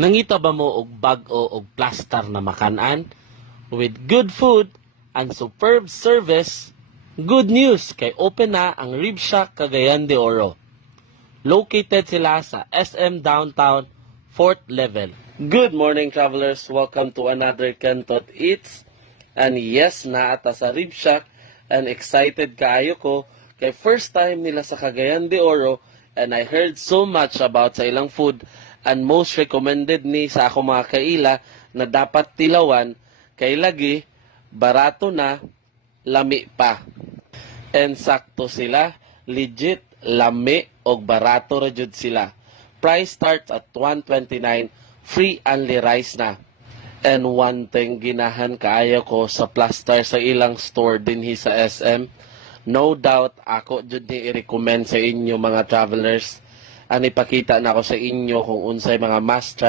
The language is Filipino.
Nangita ba mo og bag-o og plaster na makanan? With good food and superb service, good news kay open na ang Rib Shack Cagayan de Oro. Located sila sa SM Downtown, 4th level. Good morning, travelers. Welcome to another Kentot Eats. And yes, naata sa Rib Shack and excited kaayo ko kay first time nila sa Cagayan de Oro and I heard so much about sa ilang food and most recommended ni sa ako mga kaila na dapat tilawan kay lagi barato na, lami pa. And sakto sila, legit lami og barato ra jud sila. Price starts at 129, free only rice na. And one thing ginahan kaayo ko sa plaster sa ilang store dinhi sa SM, no doubt ako jud ni i-recommend sa inyo mga travelers. Ang ipakita na ako sa inyo kung unsay mga must